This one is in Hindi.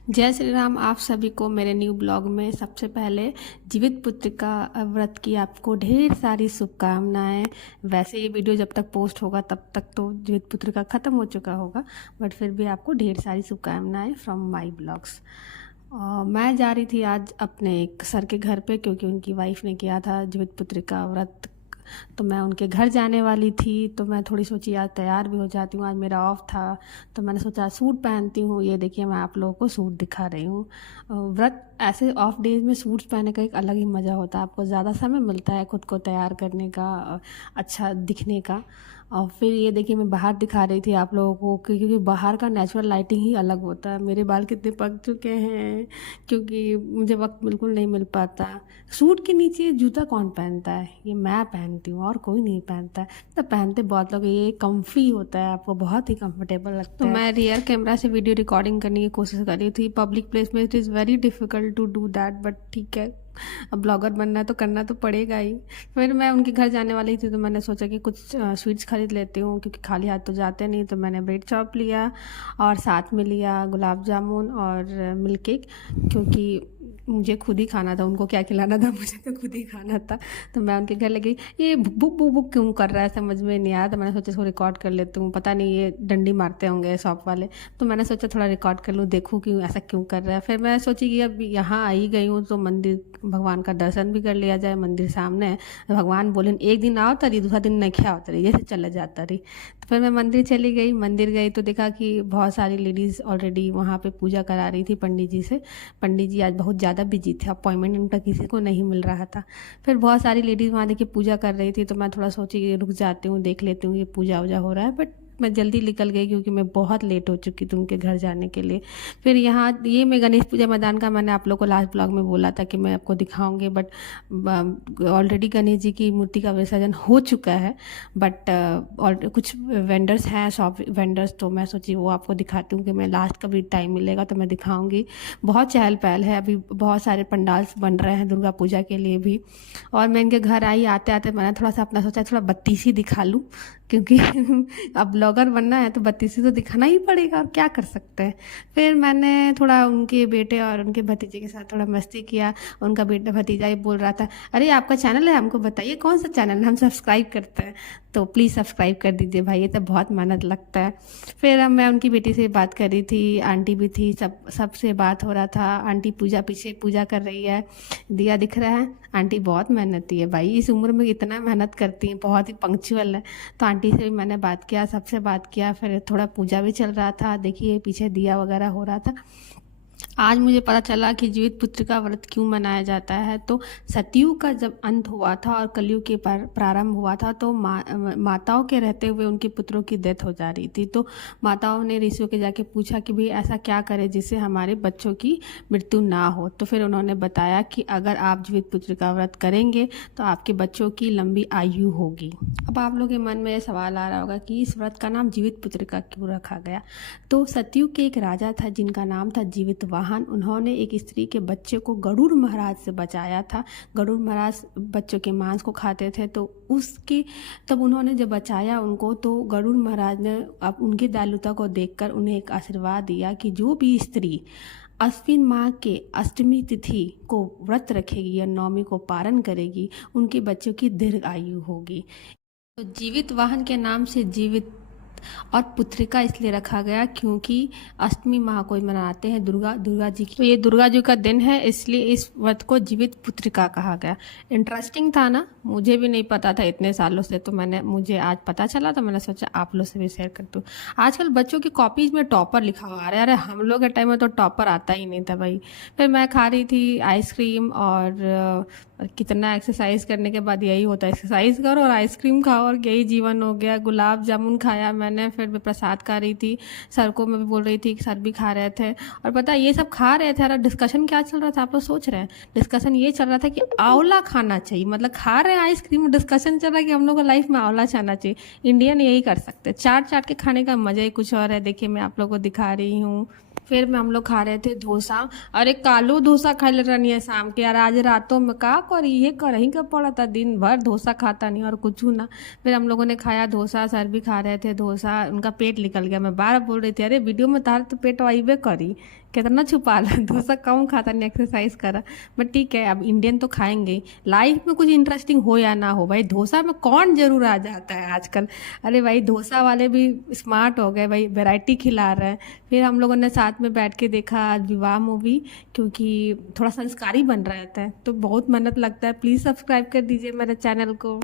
जय श्री राम। आप सभी को मेरे न्यू ब्लॉग में सबसे पहले जीवित पुत्रिका व्रत की आपको ढेर सारी शुभकामनाएं। वैसे ये वीडियो जब तक पोस्ट होगा तब तक तो जीवित पुत्रिका ख़त्म हो चुका होगा, बट फिर भी आपको ढेर सारी शुभकामनाएं फ्रॉम माय ब्लॉग्स। मैं जा रही थी आज अपने एक सर के घर पे, क्योंकि उनकी वाइफ ने किया था जीवित पुत्रिका व्रत। तो मैं उनके घर जाने वाली थी, तो मैं थोड़ी सोची आज तैयार भी हो जाती हूँ, आज मेरा ऑफ था। तो मैंने सोचा सूट पहनती हूँ। ये देखिए मैं आप लोगों को सूट दिखा रही हूँ। व्रत ऐसे ऑफ डेज में सूट्स पहनने का एक अलग ही मज़ा होता है। आपको ज़्यादा समय मिलता है खुद को तैयार करने का, अच्छा दिखने का। और फिर ये देखिए मैं बाहर दिखा रही थी आप लोगों को, क्योंकि बाहर का नेचुरल लाइटिंग ही अलग होता है। मेरे बाल कितने पक चुके हैं, क्योंकि मुझे वक्त बिल्कुल नहीं मिल पाता। सूट के नीचे जूता कौन पहनता है? ये मैं पहनती हूँ और कोई नहीं पहनता है। तो पहनते बहुत लोग, ये कम्फी होता है, आपको बहुत ही कंफर्टेबल लगता है। तो मैं रियर कैमरा से वीडियो रिकॉर्डिंग करने की कोशिश कर रही थी। पब्लिक प्लेस में it is very difficult to do that, but ठीक है, अब ब्लॉगर बनना है तो करना तो पड़ेगा ही। फिर मैं उनके घर जाने वाली थी, तो मैंने सोचा कि कुछ स्वीट्स खरीद लेती हूँ, क्योंकि खाली हाथ तो जाते नहीं। तो मैंने ब्रेड चॉप लिया और साथ में लिया गुलाब जामुन और मिल्क केक, क्योंकि मुझे खुद ही खाना था। उनको क्या खिलाना था, मुझे तो खुद ही खाना था। तो मैं उनके घर लगी। ये बुक बुक बुक बुक क्यों कर रहा है समझ में नहीं आया, तो मैंने सोचा इसको रिकॉर्ड कर लेती हूँ। पता नहीं ये डंडी मारते होंगे शॉप वाले, तो मैंने सोचा थोड़ा रिकॉर्ड कर लूँ, देखूँ क्यों ऐसा क्यों कर रहा है। फिर मैं सोची कि अब यहाँ आई गई हूँ तो मंदिर भगवान का दर्शन भी कर लिया जाए, मंदिर सामने है। भगवान बोले एक दिन आओ तरी, दूसरा दिन नहीं क्या होता रही, जैसे चले जाता रही। तो फिर मैं मंदिर चली गई। मंदिर गई तो देखा कि बहुत सारी लेडीज़ ऑलरेडी वहाँ पे पूजा करा रही थी पंडित जी से। पंडित जी आज बहुत ज़्यादा बिजी थे, अपॉइंटमेंट उनका किसी को नहीं मिल रहा था। फिर बहुत सारी लेडीज़ वहाँ देखिए पूजा कर रही थी, तो मैं थोड़ा सोची कि रुक जाती हूँ, देख लेती हूँ ये पूजा वूजा हो रहा है। बट मैं जल्दी निकल गई, क्योंकि मैं बहुत लेट हो चुकी थी उनके घर जाने के लिए। फिर यहाँ ये मैं गणेश पूजा मैदान का मैंने आप लोग को लास्ट ब्लॉग में बोला था कि मैं आपको दिखाऊंगी, बट ऑलरेडी गणेश जी की मूर्ति का विसर्जन हो चुका है। बट और कुछ वेंडर्स हैं, शॉप वेंडर्स, तो मैं सोची वो आपको दिखाती हूँ कि मैं लास्ट का भी टाइम मिलेगा तो मैं दिखाऊंगी। बहुत चहल पहल है, अभी बहुत सारे पंडाल्स बन रहे हैं दुर्गा पूजा के लिए भी। और मैं इनके घर आई, आते आते मैंने थोड़ा सा अपना सोचा थोड़ा बत्तीसी दिखा लूँ, क्योंकि अब ब्लॉगर बनना है तो बत्तीसी तो दिखाना ही पड़ेगा, और क्या कर सकते हैं। फिर मैंने थोड़ा उनके बेटे और उनके भतीजे के साथ थोड़ा मस्ती किया। उनका बेटा भतीजा ही बोल रहा था, अरे आपका चैनल है, हमको बताइए कौन सा चैनल है, हम सब्सक्राइब करते हैं। तो प्लीज़ सब्सक्राइब कर दीजिए भाई, ये तो बहुत मेहनत लगता है। फिर अब मैं उनकी बेटी से बात कर रही थी, आंटी भी थी, सबसे बात हो रहा था। आंटी पूजा पीछे पूजा कर रही है, दिया दिख रहा है। आंटी बहुत मेहनती है भाई, इस उम्र में इतना मेहनत करती हैं, बहुत ही पंक्चुअल है। तो आंटी से भी मैंने बात किया, सबसे बात किया। फिर थोड़ा पूजा भी चल रहा था, देखिए पीछे दिया वगैरह हो रहा था। आज मुझे पता चला कि जीवित पुत्रिका व्रत क्यों मनाया जाता है। तो सतयुग का जब अंत हुआ था और कलयुग के प्रारंभ हुआ था, तो माताओं के रहते हुए उनके पुत्रों की डेथ हो जा रही थी। तो माताओं ने ऋषियों के जाके पूछा कि भाई ऐसा क्या करें जिससे हमारे बच्चों की मृत्यु ना हो। तो फिर उन्होंने बताया कि अगर आप जीवित पुत्रिका व्रत करेंगे तो आपके बच्चों की लंबी आयु होगी। अब आप लोगों के मन में ये सवाल आ रहा होगा कि इस व्रत का नाम जीवित पुत्रिका क्यों रखा गया। तो सतयुग के एक राजा था जिनका नाम था जीवित वाहन। उन्होंने एक स्त्री के बच्चे को गरुड़ महाराज से बचाया था। गरुड़ महाराज बच्चों के मांस को खाते थे, तो उसकी तब उन्होंने जब बचाया उनको, तो गरुड़ महाराज ने अब उनकी दयालुता को देखकर उन्हें एक आशीर्वाद दिया कि जो भी स्त्री अश्विन माह के अष्टमी तिथि को व्रत रखेगी या नवमी को पारण करेगी, उनके बच्चों की दीर्घ आयु होगी। तो जीवित वाहन के नाम से जीवित और पुत्रिका इसलिए रखा गया क्योंकि अष्टमी माह को मनाते हैं दुर्गा जी की। तो ये दुर्गा जी का दिन है, इसलिए इस व्रत को जीवित पुत्रिका कहा गया। इंटरेस्टिंग था ना, मुझे भी नहीं पता था इतने सालों से, तो मुझे आज पता चला, तो मैंने सोचा आप लोग से भी शेयर कर दूँ। आजकल बच्चों की कॉपीज में टॉपर लिखा हुआ आ रहा है, अरे हम लोग के टाइम में तो टॉपर आता ही नहीं था भाई। फिर मैं खा रही थी आइसक्रीम, और कितना एक्सरसाइज करने के बाद यही होता है, एक्सरसाइज करो और आइसक्रीम खाओ, और यही जीवन हो गया। गुलाब जामुन खाया मैंने, फिर भी प्रसाद खा रही थी। सर को मैं भी बोल रही थी कि सर भी खा रहे थे। और पता ये सब खा रहे थे, और डिस्कशन क्या चल रहा था आप लोग सोच रहे हैं? डिस्कशन ये चल रहा था कि आंवला खाना चाहिए। मतलब खा रहे हैं आइसक्रीम, डिस्कशन चल रहा है कि हम लोग को लाइफ में आंवला खाना चाहिए। इंडियन यही कर सकते हैं, चाट चाट के खाने का मजा ही कुछ और है। देखिए मैं आप लोग को दिखा रही हूँ। फिर में हम लोग खा रहे थे डोसा, अरे कालू डोसा खा ले रही है शाम के, यार आज रातों में का करी, ये कर ही का पड़ा था, दिन भर डोसा खाता नहीं और कुछ ना। फिर हम लोगों ने खाया डोसा, सर भी खा रहे थे डोसा, उनका पेट निकल गया। मैं बार बोल रही थी अरे वीडियो में तार तो पेट वाइबे करी, कितना छुपा रहा है, डोसा कम खाता नहीं, एक्सरसाइज करा। बट ठीक है, अब इंडियन तो खाएंगे। लाइफ में कुछ इंटरेस्टिंग हो या ना हो भाई, डोसा में कौन जरूर आ जाता है आजकल। अरे भाई डोसा वाले भी स्मार्ट हो गए भाई, वैरायटी खिला रहे हैं। फिर हम लोगों ने साथ में बैठ के देखा आज विवाह मूवी, क्योंकि थोड़ा संस्कारी बन रहा था, तो बहुत मेहनत लगता है। प्लीज़ सब्सक्राइब कर दीजिए मेरे चैनल को।